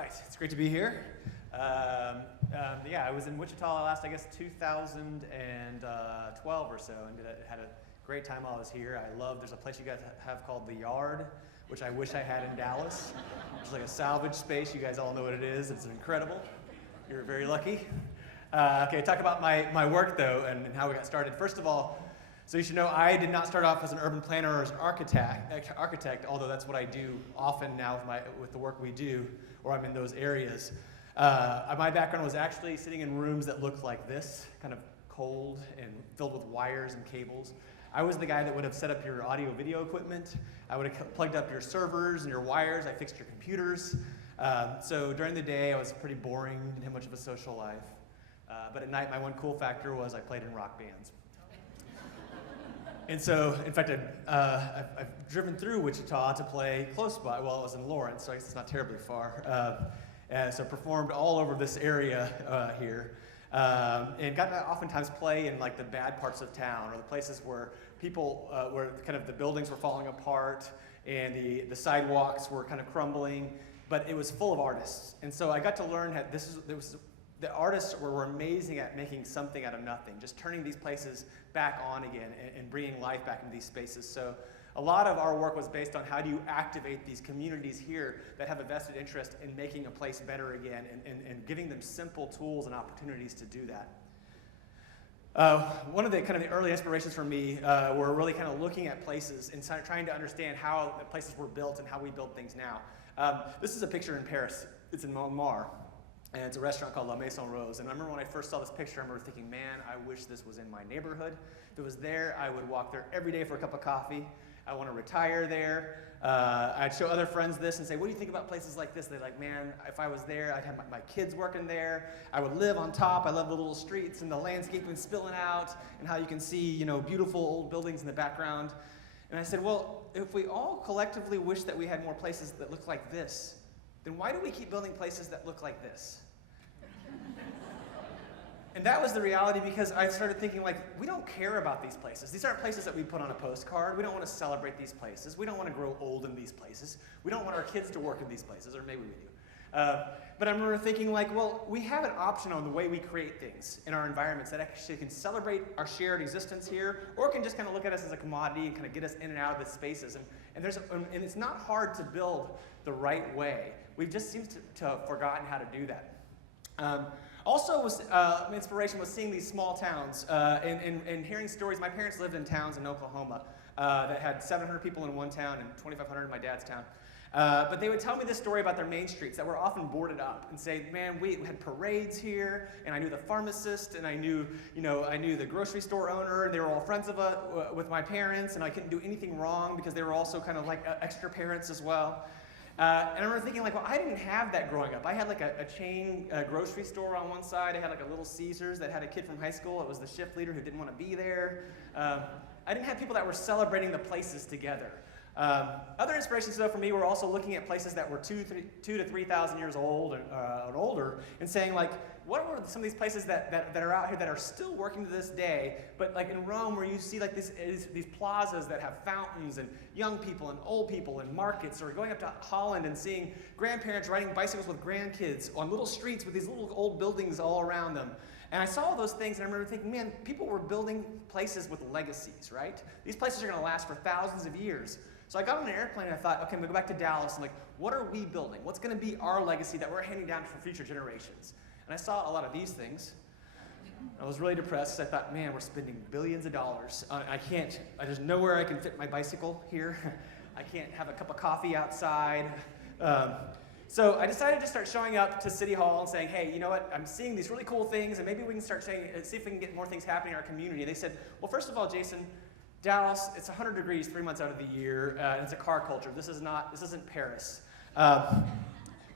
right, it's great to be here. Yeah, I was in Wichita last, I guess, 2012 or so, and had a great time while I was here. There's a place you guys have called The Yard, which I wish I had in Dallas. It's like a salvage space. You guys all know what it is. It's incredible. You're very lucky. Okay, talk about my work, though, and how we got started. First of all, so you should know I did not start off as an urban planner or as an architect, although that's what I do often now with the work we do, or I'm in those areas. My background was actually sitting in rooms that looked like this, kind of cold and filled with wires and cables. I was the guy that would have set up your audio-video equipment. I would have plugged up your servers and your wires. I fixed your computers. So during the day, I was pretty boring, didn't have much of a social life. But at night, my one cool factor was I played in rock bands. And so, in fact, I've driven through Wichita to play close by. Well, it was in Lawrence, so I guess it's not terribly far. So performed all over this area here. And got to oftentimes play in like the bad parts of town, or the places where people, where kind of the buildings were falling apart and the sidewalks were kind of crumbling, but it was full of artists. And so I got to learn how the artists were amazing at making something out of nothing, just turning these places back on again and bringing life back into these spaces. So a lot of our work was based on how do you activate these communities here that have a vested interest in making a place better again and giving them simple tools and opportunities to do that. One of the early inspirations for me were really kind of looking at places and trying to understand how the places were built and how we build things now. This is a picture in Paris. It's in Montreux. And it's a restaurant called La Maison Rose. And I remember when I first saw this picture, I remember thinking, man, I wish this was in my neighborhood. If it was there, I would walk there every day for a cup of coffee. I want to retire there. I'd show other friends this and say, what do you think about places like this? They're like, man, if I was there, I'd have my kids working there. I would live on top. I love the little streets and the landscaping spilling out and how you can see, beautiful old buildings in the background. And I said, well, if we all collectively wish that we had more places that look like this, then why do we keep building places that look like this? And that was the reality, because I started thinking, we don't care about these places. These aren't places that we put on a postcard. We don't want to celebrate these places. We don't want to grow old in these places. We don't want our kids to work in these places, or maybe we do. But I remember thinking, well, we have an option on the way we create things in our environments that actually can celebrate our shared existence here, or can just kind of look at us as a commodity and kind of get us in and out of the spaces. And it's not hard to build the right way. We've just seemed to have forgotten how to do that. Also, inspiration was seeing these small towns and hearing stories. My parents lived in towns in Oklahoma that had 700 people in one town and 2,500 in my dad's town. But they would tell me this story about their main streets that were often boarded up, and say, man, we had parades here, and I knew the pharmacist, and I knew the grocery store owner, and they were all friends with my parents, and I couldn't do anything wrong because they were also kind of like extra parents as well. And I remember thinking, well, I didn't have that growing up. I had a chain grocery store on one side. I had a little Caesars that had a kid from high school. It was the shift leader who didn't want to be there. I didn't have people that were celebrating the places together. Other inspirations, though, for me were also looking at places that were 2,000 to 3,000 years old and older, and saying, what were some of these places that are out here that are still working to this day, but in Rome, where you see these plazas that have fountains and young people and old people and markets, or going up to Holland and seeing grandparents riding bicycles with grandkids on little streets with these little old buildings all around them. And I saw all those things, and I remember thinking, man, people were building places with legacies, right? These places are going to last for thousands of years. So I got on an airplane and I thought, okay, I'm going to go back to Dallas and what are we building? What's going to be our legacy that we're handing down for future generations? And I saw a lot of these things. I was really depressed because I thought, man, we're spending billions of dollars. There's nowhere I can fit my bicycle here. I can't have a cup of coffee outside. So I decided to start showing up to City Hall and saying, hey, you know what? I'm seeing these really cool things, and maybe we can start see if we can get more things happening in our community. And they said, well, first of all, Jason, Dallas, it's 100 degrees 3 months out of the year, and it's a car culture. This isn't Paris.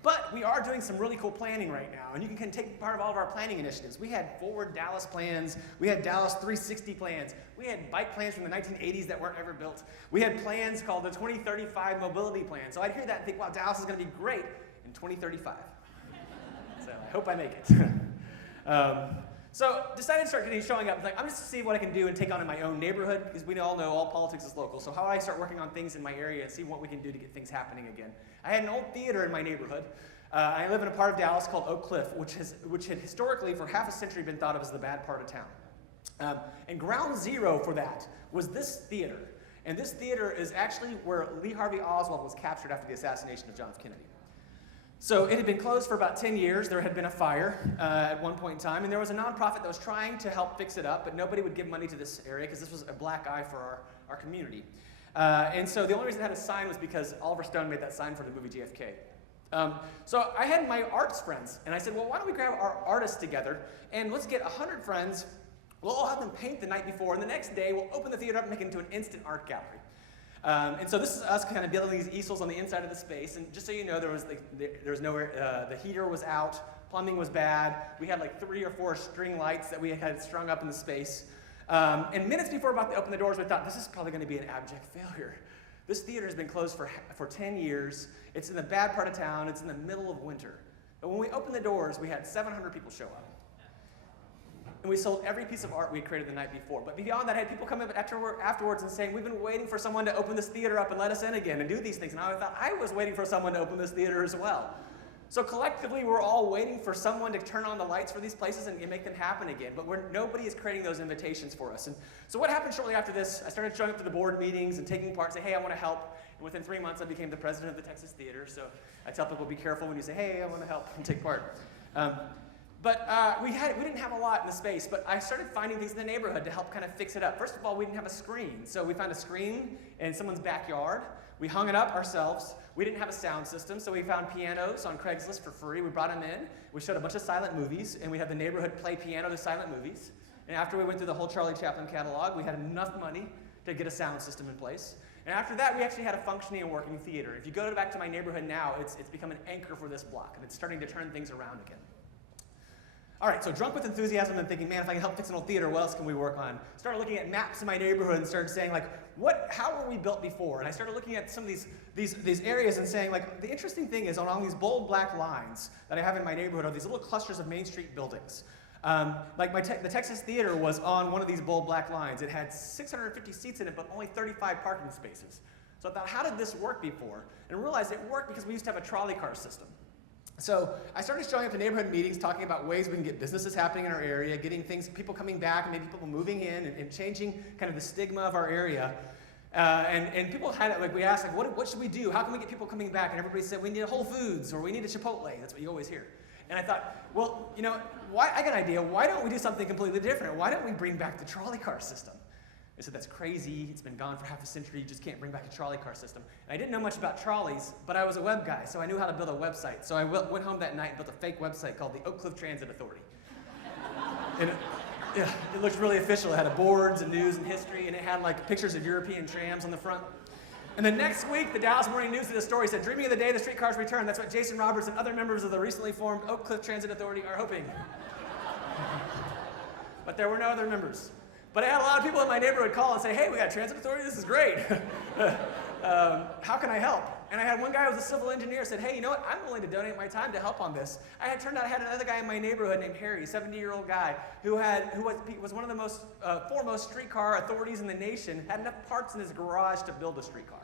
But we are doing some really cool planning right now, and you can take part of all of our planning initiatives. We had Forward Dallas plans. We had Dallas 360 plans. We had bike plans from the 1980s that weren't ever built. We had plans called the 2035 mobility plan. So I'd hear that and think, wow, Dallas is going to be great in 2035. So I hope I make it. So decided to start showing up. I'm just to see what I can do and take on in my own neighborhood, because we all know all politics is local. So how do I start working on things in my area and see what we can do to get things happening again? I had an old theater in my neighborhood. I live in a part of Dallas called Oak Cliff, which had historically, for half a century, been thought of as the bad part of town. And ground zero for that was this theater. And this theater is actually where Lee Harvey Oswald was captured after the assassination of John F. Kennedy. So it had been closed for about 10 years. There had been a fire at one point in time, and there was a nonprofit that was trying to help fix it up, but nobody would give money to this area because this was a black eye for our community. And so the only reason it had a sign was because Oliver Stone made that sign for the movie JFK. So I had my arts friends, and I said, well, why don't we grab our artists together, and let's get 100 friends. We'll all have them paint the night before, and the next day we'll open the theater up and make it into an instant art gallery. And so this is us kind of building these easels on the inside of the space, and just so you know, there was nowhere, the heater was out, plumbing was bad, we had like 3 or 4 string lights that we had strung up in the space. And minutes before we're about to open the doors, we thought, this is probably going to be an abject failure. This theater has been closed for 10 years, it's in the bad part of town, it's in the middle of winter. But when we opened the doors, we had 700 people show up. And we sold every piece of art we had created the night before. But beyond that, I had people come up afterwards and saying, we've been waiting for someone to open this theater up and let us in again and do these things. And I thought I was waiting for someone to open this theater as well. So collectively, we're all waiting for someone to turn on the lights for these places and make them happen again. But nobody is creating those invitations for us. And so what happened shortly after this, I started showing up to the board meetings and taking part, say, hey, I want to help. And within 3 months, I became the president of the Texas Theater. So I tell people, be careful when you say, hey, I want to help and take part. But we didn't have a lot in the space, but I started finding things in the neighborhood to help kind of fix it up. First of all, we didn't have a screen. So we found a screen in someone's backyard. We hung it up ourselves. We didn't have a sound system, so we found pianos on Craigslist for free. We brought them in. We showed a bunch of silent movies, and we had the neighborhood play piano to silent movies. And after we went through the whole Charlie Chaplin catalog, we had enough money to get a sound system in place. And after that, we actually had a functioning and working theater. If you go back to my neighborhood now, it's become an anchor for this block, and it's starting to turn things around again. All right, so drunk with enthusiasm and thinking, man, if I can help fix an old theater, what else can we work on? Started looking at maps in my neighborhood and started saying, like, how were we built before? And I started looking at some of these areas and saying, like, the interesting thing is along these bold black lines that I have in my neighborhood are these little clusters of Main Street buildings. The Texas Theater was on one of these bold black lines. It had 650 seats in it, but only 35 parking spaces. So I thought, how did this work before? And realized it worked because we used to have a trolley car system. So I started showing up to neighborhood meetings, talking about ways we can get businesses happening in our area, getting people coming back, and maybe people moving in, and changing kind of the stigma of our area. And people had, like, we asked, like, what should we do? How can we get people coming back? And everybody said, we need a Whole Foods, or we need a Chipotle. That's what you always hear. And I thought, well, you know, I got an idea. Why don't we do something completely different? Why don't we bring back the trolley car system? They said, that's crazy. It's been gone for half a century. You just can't bring back a trolley car system. And I didn't know much about trolleys, but I was a web guy, so I knew how to build a website. So I went home that night and built a fake website called the Oak Cliff Transit Authority. And it looked really official. It had boards and news and history, and it had like pictures of European trams on the front. And the next week, the Dallas Morning News did a story, said, dreaming of the day the streetcars return. That's what Jason Roberts and other members of the recently formed Oak Cliff Transit Authority are hoping. But there were no other members. But I had a lot of people in my neighborhood call and say, hey, we got a transit authority, this is great. How can I help? And I had one guy who was a civil engineer said, hey, you know what, I'm willing to donate my time to help on this. Turned out I had another guy in my neighborhood named Harry, a 70-year-old guy, who was one of the most foremost streetcar authorities in the nation, had enough parts in his garage to build a streetcar.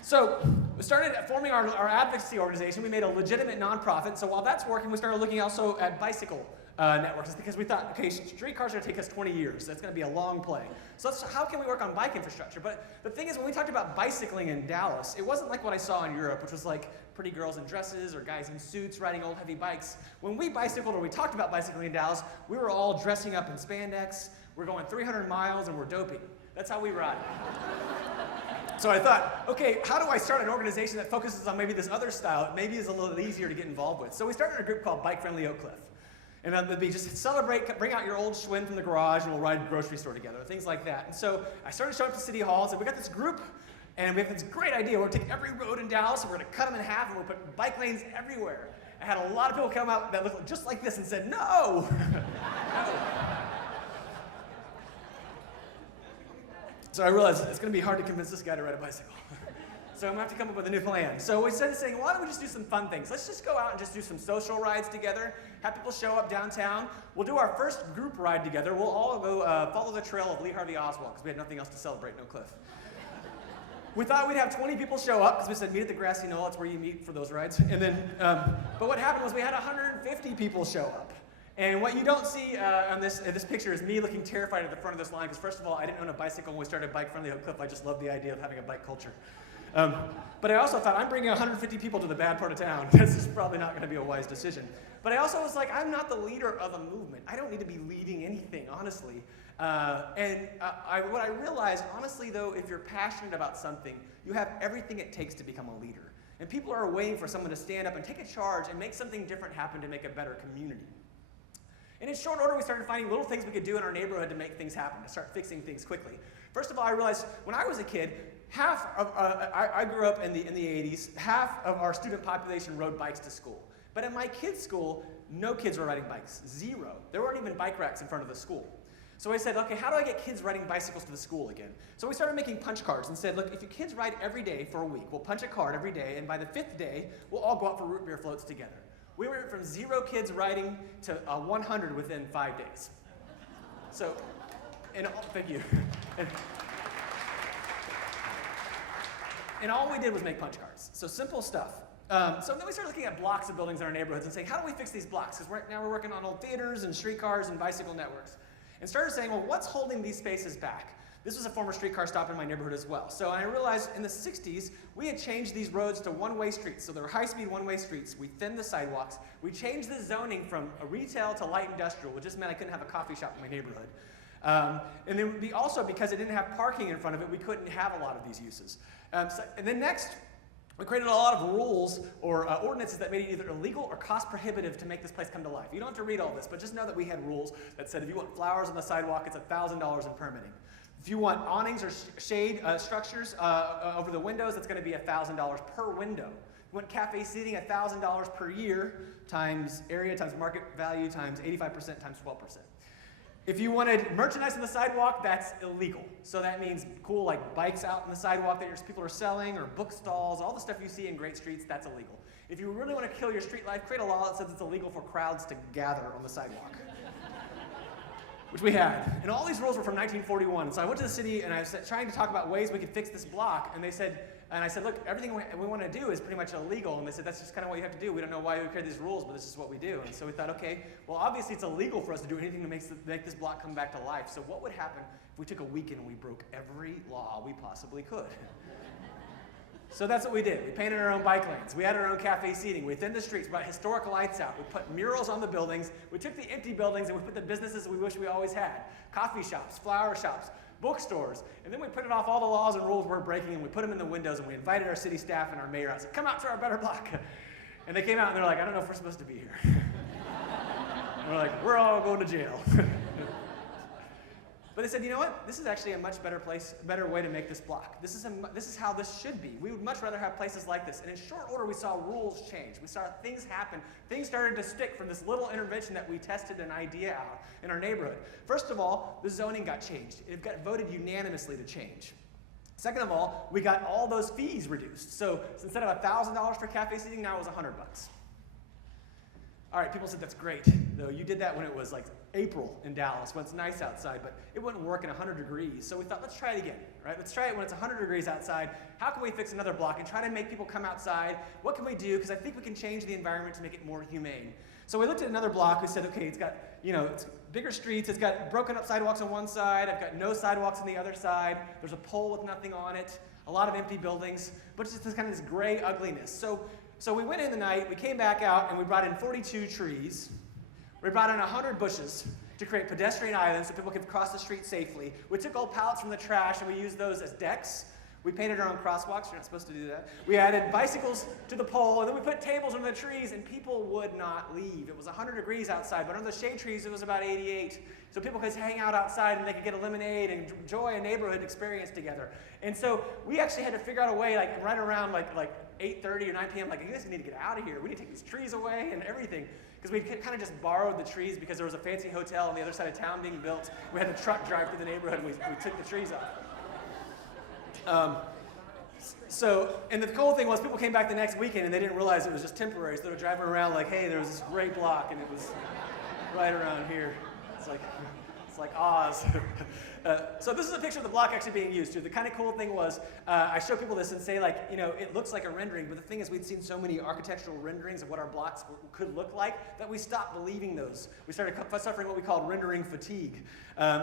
So we started forming our advocacy organization. We made a legitimate nonprofit. So while that's working, we started looking also at bicycle networks, because we thought, okay, streetcars are going to take us 20 years. That's going to be a long play. So how can we work on bike infrastructure? But the thing is, when we talked about bicycling in Dallas, it wasn't like what I saw in Europe, which was like pretty girls in dresses or guys in suits riding old heavy bikes. When we bicycled, or we talked about bicycling in Dallas, we were all dressing up in spandex, we're going 300 miles, and we're doping. That's how we ride. So I thought, okay, how do I start an organization that focuses on maybe this other style that maybe is a little easier to get involved with? So we started a group called Bike Friendly Oak Cliff. And that would be just celebrate, bring out your old Schwinn from the garage, and we'll ride to the grocery store together, things like that. And so I started showing up to City Hall and said, we got this group, and we have this great idea. We're going to take every road in Dallas, and we're going to cut them in half, and we'll put bike lanes everywhere. I had a lot of people come out that looked just like this and said, no! No. So I realized it's going to be hard to convince this guy to ride a bicycle. So I'm going to have to come up with a new plan. So we started saying, why don't we just do some fun things? Let's just go out and just do some social rides together, have people show up downtown. We'll do our first group ride together. We'll all go follow the trail of Lee Harvey Oswald, because we had nothing else to celebrate in Oak Cliff. We thought we'd have 20 people show up because we said meet at the grassy knoll. That's where you meet for those rides. And then, but what happened was we had 150 people show up. And what you don't see on this picture is me looking terrified at the front of this line because first of all, I didn't own a bicycle when we started Bike Friendly Oak Cliff. I just loved the idea of having a bike culture. But I also thought I'm bringing 150 people to the bad part of town. This is probably not going to be a wise decision. But I also was like, I'm not the leader of a movement. I don't need to be leading anything, honestly. What I realized, honestly, though, if you're passionate about something, you have everything it takes to become a leader. And people are waiting for someone to stand up and take a charge and make something different happen to make a better community. And in short order, we started finding little things we could do in our neighborhood to make things happen, to start fixing things quickly. First of all, I realized when I was a kid, I grew up in the 80s, half of our student population rode bikes to school. But at my kids' school, no kids were riding bikes, zero. There weren't even bike racks in front of the school. So I said, okay, how do I get kids riding bicycles to the school again? So we started making punch cards and said, look, if your kids ride every day for a week, we'll punch a card every day, and by the 5th day, we'll all go out for root beer floats together. We went from 0 kids riding to 100 within 5 days. So, thank you. And all we did was make punch cards. So simple stuff. So then we started looking at blocks of buildings in our neighborhoods and saying, how do we fix these blocks? Because right now we're working on old theaters and streetcars and bicycle networks. And started saying, well, what's holding these spaces back? This was a former streetcar stop in my neighborhood as well. So I realized in the 60s, we had changed these roads to one-way streets. So they were high-speed one-way streets. We thinned the sidewalks. We changed the zoning from a retail to light industrial, which just meant I couldn't have a coffee shop in my neighborhood. And then also because it didn't have parking in front of it, we couldn't have a lot of these uses. And then next, we created a lot of rules or ordinances that made it either illegal or cost prohibitive to make this place come to life. You don't have to read all this, but just know that we had rules that said if you want flowers on the sidewalk, it's $1,000 in permitting. If you want awnings or shade structures over the windows, it's going to be $1,000 per window. If you want cafe seating, $1,000 per year times area times market value times 85% times 12%. If you wanted merchandise on the sidewalk, that's illegal. So that means cool like bikes out on the sidewalk that people are selling or book stalls, all the stuff you see in great streets, that's illegal. If you really want to kill your street life, create a law that says it's illegal for crowds to gather on the sidewalk. Which we had. And all these rules were from 1941. So I went to the city and I was trying to talk about ways we could fix this block. And I said, look, everything we want to do is pretty much illegal. And they said, that's just kind of what you have to do. We don't know why we create these rules, but this is what we do. And so we thought, okay, well, obviously it's illegal for us to do anything to make this block come back to life. So what would happen if we took a weekend and we broke every law we possibly could? So that's what we did. We painted our own bike lanes. We had our own cafe seating. We thinned the streets. We brought historic lights out. We put murals on the buildings. We took the empty buildings and we put the businesses we wish we always had. Coffee shops, flower shops, bookstores. And then we printed off all the laws and rules we're breaking and we put them in the windows and we invited our city staff and our mayor out and said, come out to our better block. And they came out and they're like, I don't know if we're supposed to be here. And we're like, we're all going to jail. But they said, you know what? This is actually a much better place, a better way to make this block. This is how this should be. We would much rather have places like this. And in short order, we saw rules change. We saw things happen. Things started to stick from this little intervention that we tested an idea out in our neighborhood. First of all, the zoning got changed. It got voted unanimously to change. Second of all, we got all those fees reduced. So instead of $1,000 for cafe seating, now it was $100. All right, people said that's great, though you did that when it was like April in Dallas, when it's nice outside, but it wouldn't work in 100 degrees. So we thought, let's try it again, right? Let's try it when it's 100 degrees outside. How can we fix another block and try to make people come outside? What can we do? Because I think we can change the environment to make it more humane. So we looked at another block. We said, okay, it's got, it's bigger streets. It's got broken up sidewalks on one side. I've got no sidewalks on the other side. There's a pole with nothing on it. A lot of empty buildings, but it's just this kind of this gray ugliness. So we went in the night, we came back out, and we brought in 42 trees. We brought in 100 bushes to create pedestrian islands so people could cross the street safely. We took old pallets from the trash, and we used those as decks. We painted our own crosswalks. You're not supposed to do that. We added bicycles to the pole, and then we put tables under the trees, and people would not leave. It was 100 degrees outside, but under the shade trees, it was about 88. So people could hang out outside, and they could get a lemonade and enjoy a neighborhood experience together. And so we actually had to figure out a way, like right around like 8:30 or 9 p.m., like, you guys need to get out of here. We need to take these trees away and everything. Because we kind of just borrowed the trees because there was a fancy hotel on the other side of town being built. We had the truck drive through the neighborhood, and we took the trees off. And the cool thing was people came back the next weekend, and they didn't realize it was just temporary. So they were driving around like, hey, there was this great block, and it was right around here. It's like like Oz. So this is a picture of the block actually being used too. The kind of cool thing was, I show people this and say like, it looks like a rendering, but the thing is we'd seen so many architectural renderings of what our blocks could look like that we stopped believing those. We started suffering what we called rendering fatigue.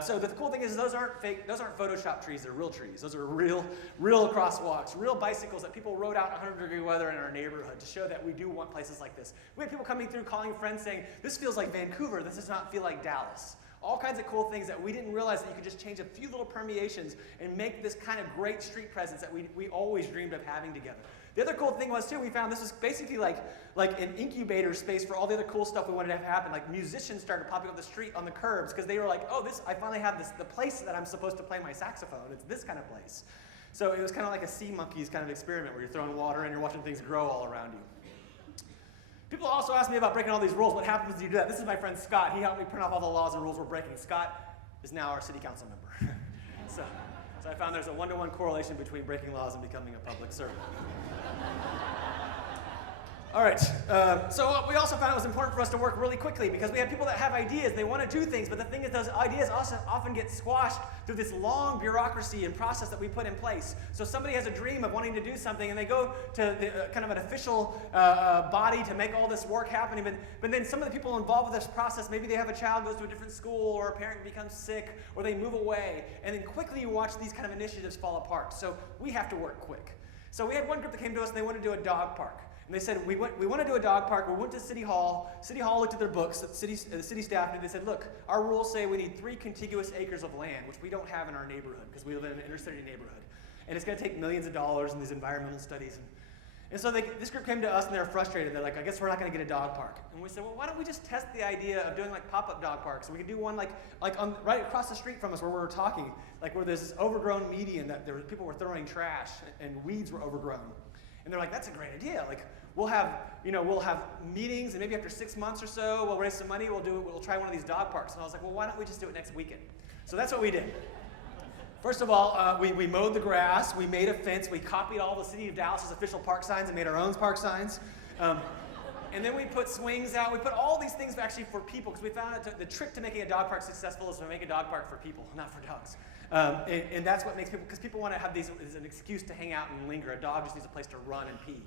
So the cool thing is those aren't fake, those aren't Photoshop trees, they're real trees. Those are real crosswalks, real bicycles that people rode out in 100-degree weather in our neighborhood to show that we do want places like this. We had people coming through calling friends saying, this feels like Vancouver, this does not feel like Dallas. All kinds of cool things that we didn't realize that you could just change a few little permeations and make this kind of great street presence that we always dreamed of having together. The other cool thing was too, we found this was basically like an incubator space for all the other cool stuff we wanted to have happen. Like musicians started popping up the street on the curbs because they were like, oh, I finally have the place that I'm supposed to play my saxophone. It's this kind of place. So it was kind of like a sea monkeys kind of experiment where you're throwing water and you're watching things grow all around you. People also ask me about breaking all these rules. What happens when you do that? This is my friend Scott. He helped me print off all the laws and rules we're breaking. Scott is now our city council member. so I found there's a one-to-one correlation between breaking laws and becoming a public servant. All right, so we also found it was important for us to work really quickly because we have people that have ideas, they want to do things, but the thing is those ideas also often get squashed through this long bureaucracy and process that we put in place. So somebody has a dream of wanting to do something and they go to the, kind of an official body to make all this work happen, but then some of the people involved with this process, maybe they have a child goes to a different school or a parent becomes sick or they move away, and then quickly you watch these kind of initiatives fall apart. So we have to work quick. So we had one group that came to us and they wanted to do a dog park. And they said, we want to do a dog park. We went to City Hall. City Hall looked at their books, the city staff, and they said, look, our rules say we need 3 contiguous acres of land, which we don't have in our neighborhood because we live in an inner city neighborhood. And it's going to take millions of dollars in these environmental studies. And so this group came to us and they were frustrated. They're like, I guess we're not going to get a dog park. And we said, well, why don't we just test the idea of doing like pop-up dog parks? So we could do one like right across the street from us where we were talking, like where there's this overgrown median that people were throwing trash and weeds were overgrown. And they're like, that's a great idea. Like, we'll have meetings, and maybe after 6 months or so, we'll raise some money, we'll try one of these dog parks. And I was like, well, why don't we just do it next weekend? So that's what we did. First of all, we mowed the grass, we made a fence, we copied all the City of Dallas's official park signs and made our own park signs. And then we put swings out, we put all these things actually for people, because we found out the trick to making a dog park successful is to make a dog park for people, not for dogs. And that's what makes people, because people want to have these as an excuse to hang out and linger. A dog just needs a place to run and pee.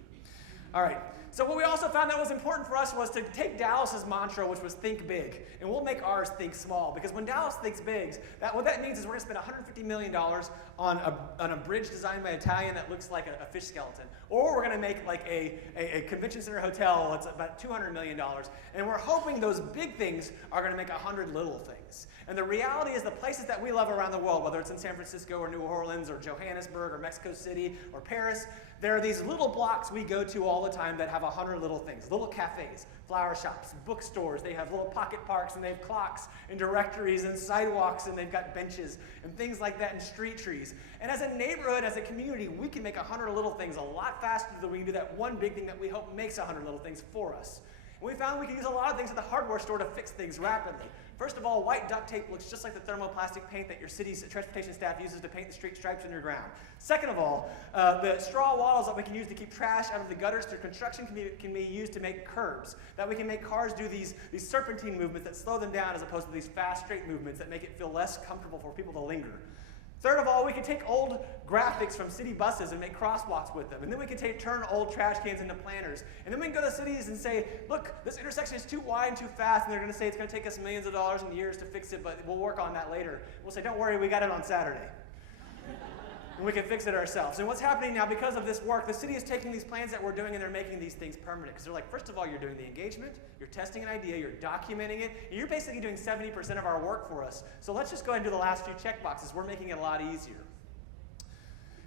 All right, so what we also found that was important for us was to take Dallas's mantra, which was think big, and we'll make ours think small, because when Dallas thinks big, what that means is we're going to spend $150 million on a bridge designed by Italian that looks like a fish skeleton, or we're going to make like a convention center hotel that's about $200 million, and we're hoping those big things are going to make 100 little things. And the reality is the places that we love around the world, whether it's in San Francisco or New Orleans or Johannesburg or Mexico City or Paris, there are these little blocks we go to all the time that have 100 little things, little cafes, flower shops, bookstores. They have little pocket parks, and they have clocks and directories and sidewalks, and they've got benches and things like that, and street trees. And as a neighborhood, as a community, we can make 100 little things a lot faster than we can do that one big thing that we hope makes 100 little things for us. And we found we can use a lot of things at the hardware store to fix things rapidly. First of all, white duct tape looks just like the thermoplastic paint that your city's transportation staff uses to paint the street stripes in your ground. Second of all, the straw wattles that we can use to keep trash out of the gutters through construction can be used to make curbs. That we can make cars do these serpentine movements that slow them down as opposed to these fast, straight movements that make it feel less comfortable for people to linger. Third of all, we can take old graphics from city buses and make crosswalks with them. And then we can turn old trash cans into planters. And then we can go to cities and say, look, this intersection is too wide and too fast. And they're going to say it's going to take us millions of dollars and years to fix it, but we'll work on that later. We'll say, don't worry, we got it on Saturday. And we can fix it ourselves. And what's happening now, because of this work, the city is taking these plans that we're doing and they're making these things permanent. Because they're like, first of all, you're doing the engagement, you're testing an idea, you're documenting it, and you're basically doing 70% of our work for us. So let's just go ahead and do the last few check boxes. We're making it a lot easier.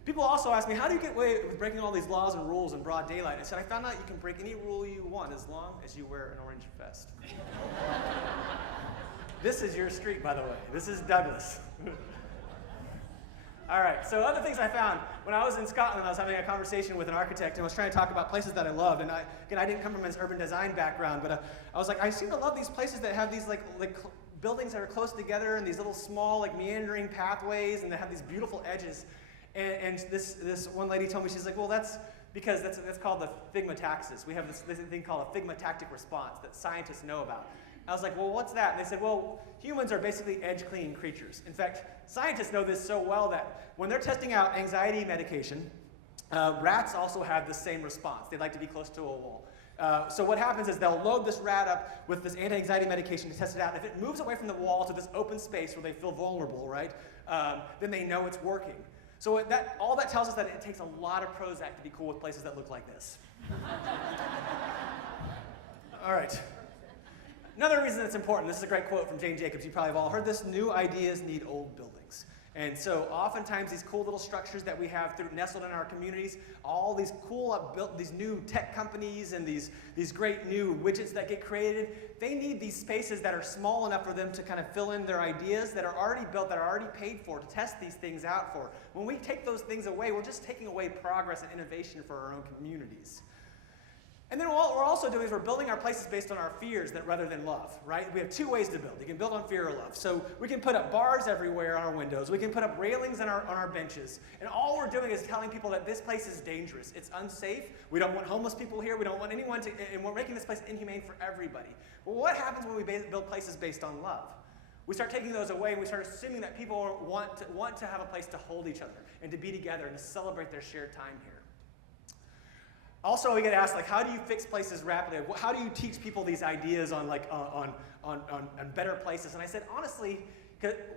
People also ask me, how do you get away with breaking all these laws and rules in broad daylight? I said, I found out you can break any rule you want as long as you wear an orange vest. This is your street, by the way. This is Douglas. All right, so other things I found. When I was in Scotland, I was having a conversation with an architect, and I was trying to talk about places that I loved. And I didn't come from this urban design background, but I was like, I seem to love these places that have these like buildings that are close together and these little small like meandering pathways, and they have these beautiful edges. And this one lady told me, she's like, well, that's because that's called the figma taxis. We have this thing called a figma tactic response that scientists know about. I was like, well, what's that? And they said, well, humans are basically edge-clinging creatures. In fact, scientists know this so well that when they're testing out anxiety medication, rats also have the same response. They like to be close to a wall. So what happens is they'll load this rat up with this anti-anxiety medication to test it out. If it moves away from the wall to this open space where they feel vulnerable, right, then they know it's working. So all that tells us that it takes a lot of Prozac to be cool with places that look like this. All right. Another reason it's important, this is a great quote from Jane Jacobs, you probably have all heard this: new ideas need old buildings. And so oftentimes these cool little structures that we have nestled in our communities, all these cool these new tech companies and these great new widgets that get created, they need these spaces that are small enough for them to kind of fill in their ideas that are already built, that are already paid for, to test these things out for. When we take those things away, we're just taking away progress and innovation for our own communities. And then what we're also doing is we're building our places based on our fears rather than love, right? We have two ways to build. You can build on fear or love. So we can put up bars everywhere on our windows. We can put up railings on our benches. And all we're doing is telling people that this place is dangerous. It's unsafe. We don't want homeless people here. We don't want anyone to, and we're making this place inhumane for everybody. Well, what happens when we build places based on love? We start taking those away, and we start assuming that people want to have a place to hold each other and to be together and to celebrate their shared time here. Also, we get asked, like, how do you fix places rapidly? How do you teach people these ideas on better places? And I said, honestly,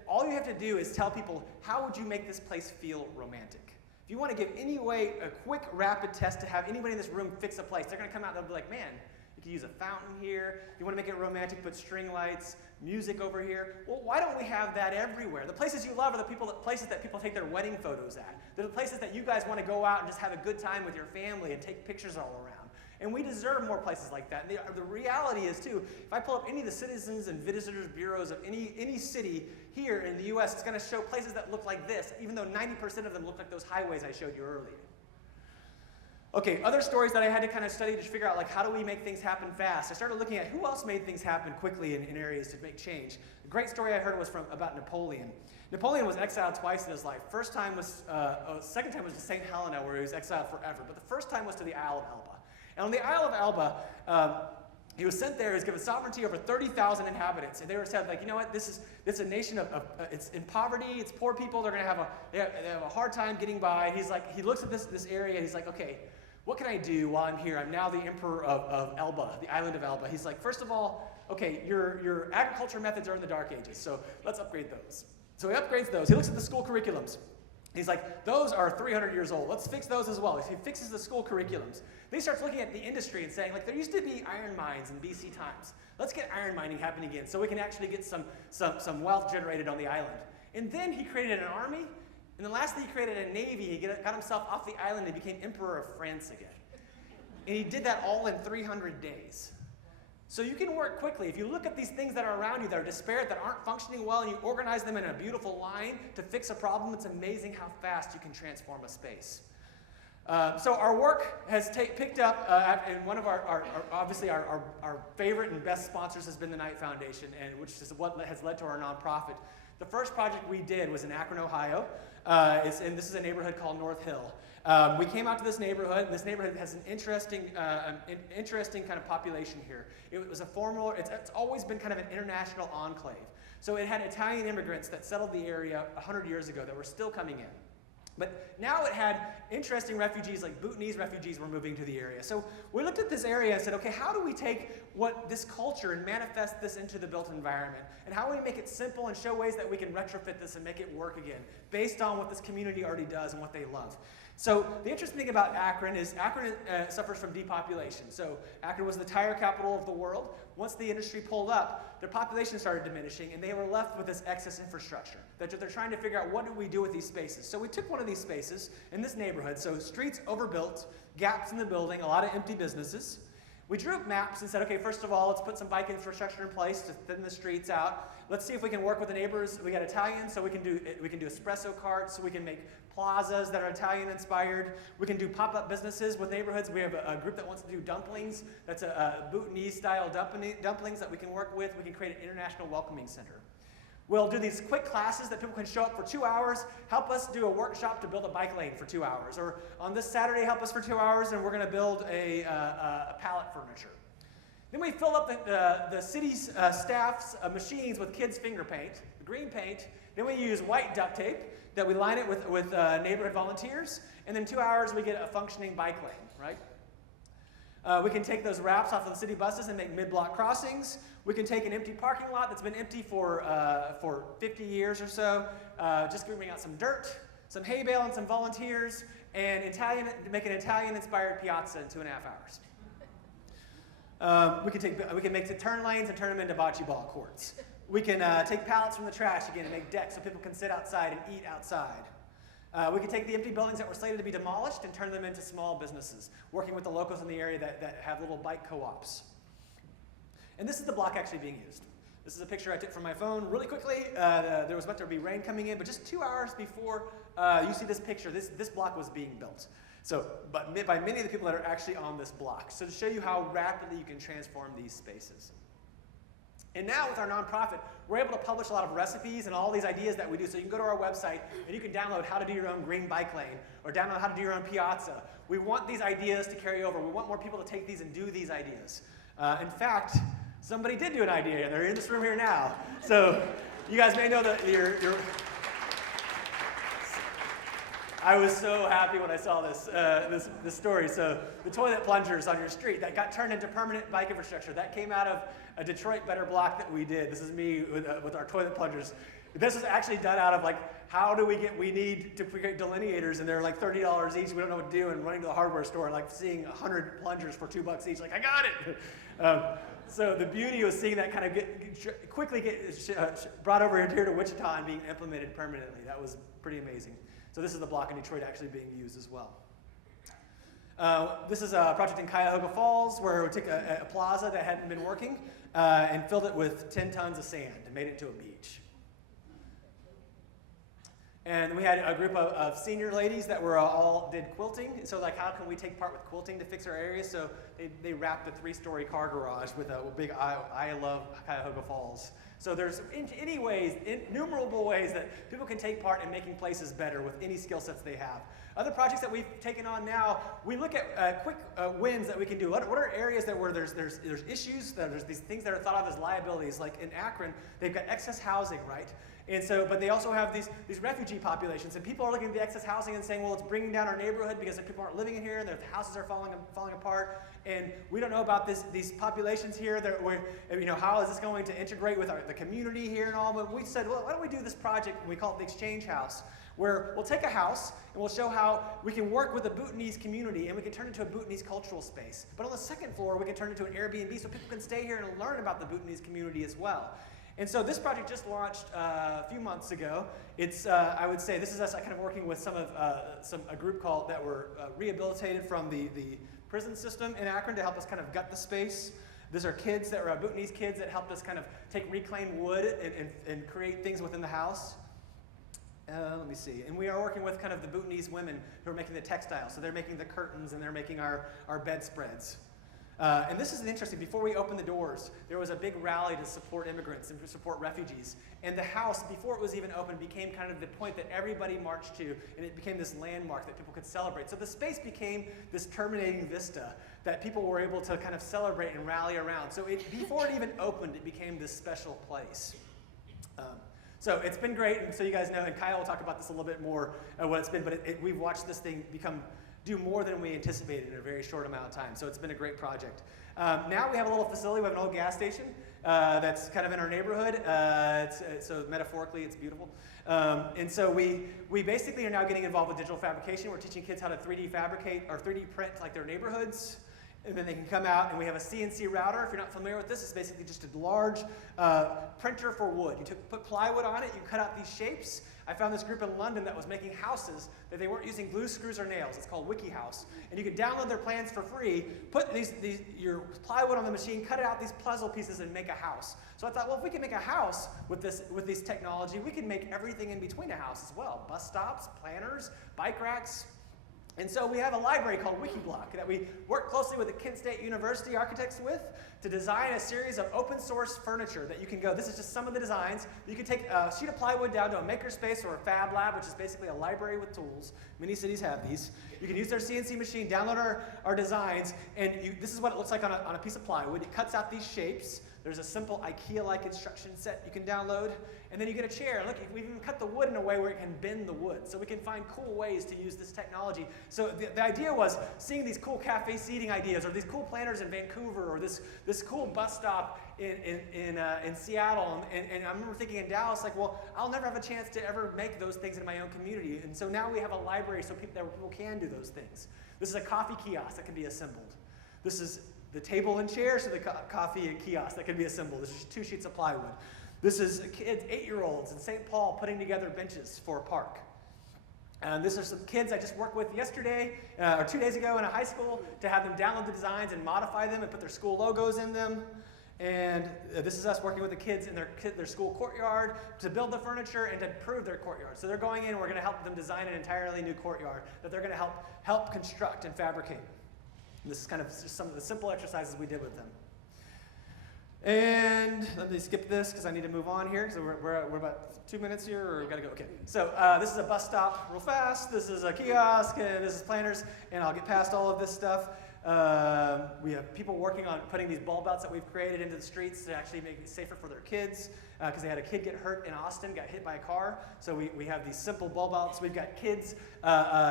all you have to do is tell people, how would you make this place feel romantic? If you want to give a quick, rapid test to have anybody in this room fix a place, they're going to come out and they'll be like, man, you can use a fountain here. If you want to make it romantic, put string lights, music over here. Well, why don't we have that everywhere? The places you love are the places that people take their wedding photos at. They're the places that you guys want to go out and just have a good time with your family and take pictures all around. And we deserve more places like that. And the reality is, too, if I pull up any of the citizens and visitors bureaus of any city here in the U.S., it's going to show places that look like this, even though 90% of them look like those highways I showed you earlier. Okay, other stories that I had to kind of study to figure out, like, how do we make things happen fast? I started looking at who else made things happen quickly in areas to make change. A great story I heard was about Napoleon. Napoleon was exiled twice in his life. Second time was to St. Helena, where he was exiled forever. But the first time was to the Isle of Elba. And on the Isle of Elba, he was sent there. He was given sovereignty over 30,000 inhabitants. And they were said, like, you know what? It's a nation it's in poverty. It's poor people. They're going to they have a hard time getting by. He looks at this area. And he's like, okay, what can I do while I'm here? I'm now the emperor of Elba, the island of Elba. He's like, first of all, okay, your agriculture methods are in the Dark Ages, so let's upgrade those. So he upgrades those. He looks at the school curriculums. He's like, those are 300 years old. Let's fix those as well. He fixes the school curriculums. Then he starts looking at the industry and saying, like, there used to be iron mines in BC times. Let's get iron mining happening again so we can actually get some wealth generated on the island. And then he created an army. And then lastly, he created a navy. He got himself off the island and became emperor of France again. And he did that all in 300 days. So you can work quickly. If you look at these things that are around you that are disparate, that aren't functioning well, and you organize them in a beautiful line to fix a problem, it's amazing how fast you can transform a space. So our work has picked up, and one of obviously our favorite and best sponsors has been the Knight Foundation, and which is what has led to our nonprofit. The first project we did was in Akron, Ohio, and this is a neighborhood called North Hill. We came out to this neighborhood, and this neighborhood has an interesting kind of population here. It's always been kind of an international enclave. So it had Italian immigrants that settled the area 100 years ago that were still coming in. But now it had interesting refugees, like Bhutanese refugees were moving to the area. So we looked at this area and said, okay, how do we take this culture and manifest this into the built environment? And how do we make it simple and show ways that we can retrofit this and make it work again, based on what this community already does and what they love? So the interesting thing about Akron is Akron suffers from depopulation. So Akron was the tire capital of the world. Once the industry pulled up, their population started diminishing, and they were left with this excess infrastructure. They're trying to figure out, what do we do with these spaces? So we took one of these spaces in this neighborhood, so streets overbuilt, gaps in the building, a lot of empty businesses. We drew up maps and said, okay, first of all, let's put some bike infrastructure in place to thin the streets out. Let's see if we can work with the neighbors. We got Italians, so we can do espresso carts, so we can make plazas that are Italian inspired. We can do pop-up businesses with neighborhoods. We have a group that wants to do dumplings. That's a Bhutanese style dumplings that we can work with. We can create an international welcoming center. We'll do these quick classes that people can show up for 2 hours, help us do a workshop to build a bike lane for 2 hours. Or on this Saturday, help us for 2 hours, and we're going to build a pallet furniture. Then we fill up the city's staff's machines with kids' finger paint, green paint. Then we use white duct tape that we line it with neighborhood volunteers. And then 2 hours we get a functioning bike lane, right? We can take those wraps off of the city buses and make mid-block crossings. We can take an empty parking lot that's been empty for 50 years or so, just bring out some dirt, some hay bale and some volunteers, and make an Italian-inspired piazza in 2.5 hours. We can make the turn lanes and turn them into bocce ball courts. We can take pallets from the trash again and make decks so people can sit outside and eat outside. We can take the empty buildings that were slated to be demolished and turn them into small businesses, working with the locals in the area that have little bike co-ops. And this is the block actually being used. This is a picture I took from my phone really quickly. There was about to be rain coming in, but just 2 hours before you see this picture, this block was being built. So, but by many of the people that are actually on this block. So to show you how rapidly you can transform these spaces. And now with our nonprofit, we're able to publish a lot of recipes and all these ideas that we do. So you can go to our website and you can download how to do your own green bike lane or download how to do your own piazza. We want these ideas to carry over. We want more people to take these and do these ideas. In fact, somebody did do an idea and they're in this room here now. So you guys may know that I was so happy when I saw this story. So the toilet plungers on your street that got turned into permanent bike infrastructure. That came out of a Detroit Better block that we did. This is me with our toilet plungers. This was actually done out of how do we need to create delineators and they're like $30 each. We don't know what to do, and running to the hardware store and seeing 100 plungers for $2 each. I got it. So the beauty was seeing that kind of quickly get brought over here to Wichita and being implemented permanently. That was pretty amazing. So this is the block in Detroit actually being used as well. This is a project in Cuyahoga Falls where we took a plaza that hadn't been working and filled it with 10 tons of sand and made it into a beach. And we had a group of senior ladies that were all did quilting. So how can we take part with quilting to fix our area? So they wrapped a 3-story car garage with a big I love Cuyahoga Falls. So there's innumerable ways that people can take part in making places better with any skill sets they have. Other projects that we've taken on now, we look at quick wins that we can do. What are areas where there's issues, there's these things that are thought of as liabilities. Like in Akron, they've got excess housing, right? And so, but they also have these refugee populations, and people are looking at the excess housing and saying, well, it's bringing down our neighborhood because people aren't living in here, and their houses are falling apart, and we don't know about these populations here. How is this going to integrate with the community here and all? But we said, well, why don't we do this project? We call it the Exchange House, where we'll take a house and we'll show how we can work with the Bhutanese community and we can turn it into a Bhutanese cultural space. But on the second floor, we can turn it into an Airbnb so people can stay here and learn about the Bhutanese community as well. And so this project just launched a few months ago. It's, I would say, this is us kind of working with a group that were rehabilitated from the prison system in Akron to help us kind of gut the space. These are kids that were Bhutanese kids that helped us kind of take reclaimed wood and create things within the house. Let me see. And we are working with kind of the Bhutanese women who are making the textiles. So they're making the curtains and they're making our bedspreads. And this is interesting. Before we opened the doors, there was a big rally to support immigrants and to support refugees. And the house, before it was even open, became kind of the point that everybody marched to, and it became this landmark that people could celebrate. So the space became this terminating vista that people were able to kind of celebrate and rally around. So before it even opened, it became this special place. So it's been great, and so you guys know, and Kyle will talk about this a little bit more, what it's been, but we've watched this thing do more than we anticipated in a very short amount of time. So it's been a great project. Now we have a little facility. We have an old gas station that's kind of in our neighborhood. So metaphorically, it's beautiful. And so we basically are now getting involved with digital fabrication. We're teaching kids how to 3D fabricate or 3D print their neighborhoods. And then they can come out, and we have a CNC router. If you're not familiar with this, it's basically just a large printer for wood. You put plywood on it, you cut out these shapes. I found this group in London that was making houses that they weren't using glue, screws, or nails. It's called Wichitans. And you can download their plans for free, put your plywood on the machine, cut it out these puzzle pieces, and make a house. So I thought, well, if we can make a house with this technology, we can make everything in between a house as well. Bus stops, planners, bike racks. And so we have a library called Wikiblock that we work closely with the Kent State University architects with to design a series of open source furniture that you can go, this is just some of the designs. You can take a sheet of plywood down to a makerspace or a fab lab, which is basically a library with tools. Many cities have these. You can use their CNC machine, download our designs, and this is what it looks like on a piece of plywood. It cuts out these shapes. There's a simple IKEA-like instruction set you can download. And then you get a chair. Look, we've even cut the wood in a way where it can bend the wood. So we can find cool ways to use this technology. So the idea was seeing these cool cafe seating ideas, or these cool planters in Vancouver, or this cool bus stop in Seattle. And I remember thinking in Dallas, like, well, I'll never have a chance to ever make those things in my own community. And so now we have a library so people can do those things. This is a coffee kiosk that can be assembled. This is the table and chairs to the coffee and kiosk that can be assembled. This is 2 sheets of plywood. This is kids, 8-year-olds in St. Paul putting together benches for a park. And this are some kids I just worked with yesterday, or 2 days ago in a high school, to have them download the designs and modify them and put their school logos in them. And this is us working with the kids in their school courtyard to build the furniture and to improve their courtyard. So they're going in and we're going to help them design an entirely new courtyard that they're going to help construct and fabricate. And this is kind of just some of the simple exercises we did with them. And let me skip this because I need to move on here. So we're about 2 minutes here, or we've got to go. Okay. So this is a bus stop real fast. This is a kiosk, and this is planters, and I'll get past all of this stuff. We have people working on putting these bulb outs that we've created into the streets to actually make it safer for their kids, because they had a kid get hurt in Austin, got hit by a car. So we have these simple bulb outs. We've got kids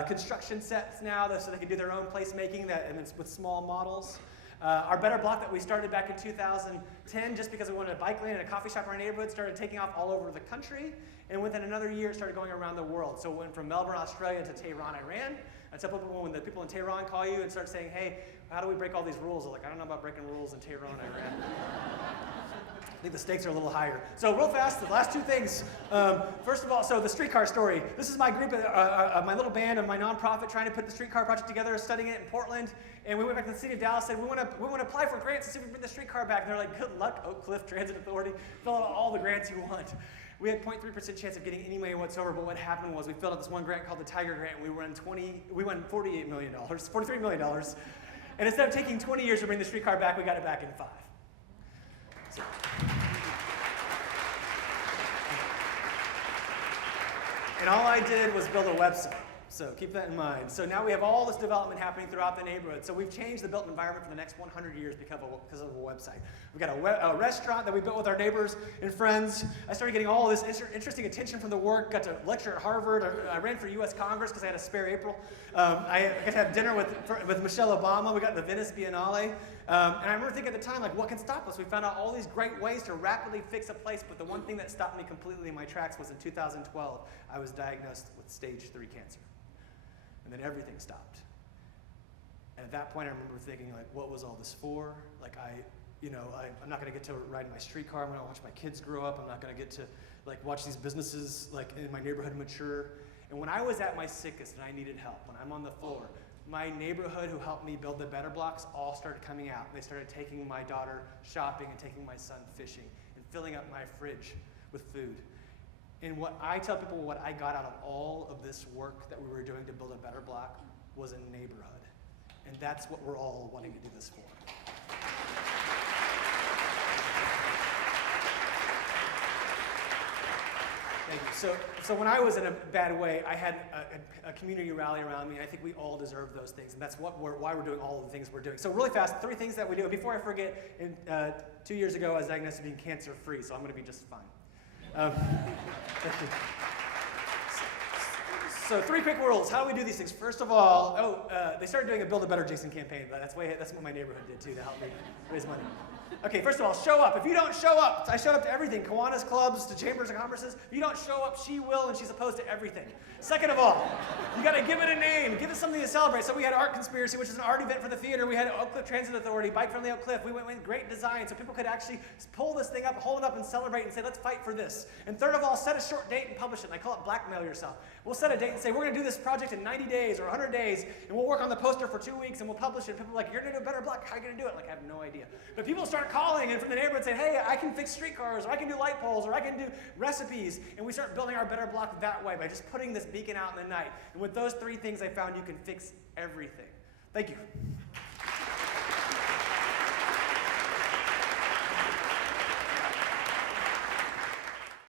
construction sets now so they can do their own placemaking and it's with small models. Our Better Block that we started back in 2010, just because we wanted a bike lane and a coffee shop in our neighborhood, started taking off all over the country. And within another year, it started going around the world. So it went from Melbourne, Australia to Tehran, Iran. I tell people when the people in Tehran call you and start saying, hey, how do we break all these rules? They're like, I don't know about breaking rules in Tehran, Iran. I think the stakes are a little higher. So real fast, the last 2 things. First of all, so the streetcar story. This is my group, my little band of my nonprofit trying to put the streetcar project together, studying it in Portland. And we went back to the city of Dallas and said, we want to apply for grants to see if we can bring the streetcar back. And they're like, good luck, Oak Cliff Transit Authority. Fill out all the grants you want. We had 0.3% chance of getting any money whatsoever, but what happened was we filled out this one grant called the Tiger Grant, and we won $48 million, $43 million. And instead of taking 20 years to bring the streetcar back, we got it back in 5. So. And all I did was build a website. So keep that in mind. So now we have all this development happening throughout the neighborhood. So we've changed the built environment for the next 100 years because of a website. We've got a restaurant that we built with our neighbors and friends. I started getting all this interesting attention from the work. Got to lecture at Harvard. I ran for U.S. Congress because I had a spare April. I got to have dinner with Michelle Obama. We got the Venice Biennale. And I remember thinking at the time, like, what can stop us? We found out all these great ways to rapidly fix a place, but the one thing that stopped me completely in my tracks was in 2012, I was diagnosed with stage 3 cancer. And then everything stopped. And at that point, I remember thinking, like, what was all this for? Like, I'm not going to get to ride in my streetcar. I'm going to watch my kids grow up. I'm not going to get to, like, watch these businesses, like, in my neighborhood mature. And when I was at my sickest and I needed help, when I'm on the floor, my neighborhood who helped me build the Better Blocks all started coming out. They started taking my daughter shopping and taking my son fishing and filling up my fridge with food. And what I tell people, what I got out of all of this work that we were doing to build a Better Block was a neighborhood. And that's what we're all wanting to do this for. Thank you. So when I was in a bad way, I had a community rally around me. I think we all deserve those things, and that's why we're doing all of the things we're doing. So really fast, 3 things that we do. Before I forget, 2 years ago, I was diagnosed with being cancer-free, so I'm going to be just fine. So 3 quick rules. How do we do these things? First of all, they started doing a Build a Better Jason campaign, but that's what my neighborhood did too to help me raise money. Okay, first of all, show up. If you don't show up, I showed up to everything, Kiwanis clubs to chambers of commerces. If you don't show up, she will, and she's opposed to everything. Second of all, you got to give it a name. Give it something to celebrate. So we had Art Conspiracy, which is an art event for the theater. We had Oak Cliff Transit Authority, Bike Friendly Oak Cliff. We went with great design so people could actually pull this thing up, hold it up, and celebrate and say, let's fight for this. And third of all, set a short date and publish it. And I call it blackmail yourself. We'll set a date and say, we're going to do this project in 90 days or 100 days, and we'll work on the poster for 2 weeks, and we'll publish it. And people are like, you're going to do a Better Block. How are you going to do it? Like, I have no idea. But people start start calling and from the neighborhood saying, hey, I can fix streetcars, or I can do light poles, or I can do recipes. And we start building our better block that way by just putting this beacon out in the night. And with those three things, I found you can fix everything. Thank you.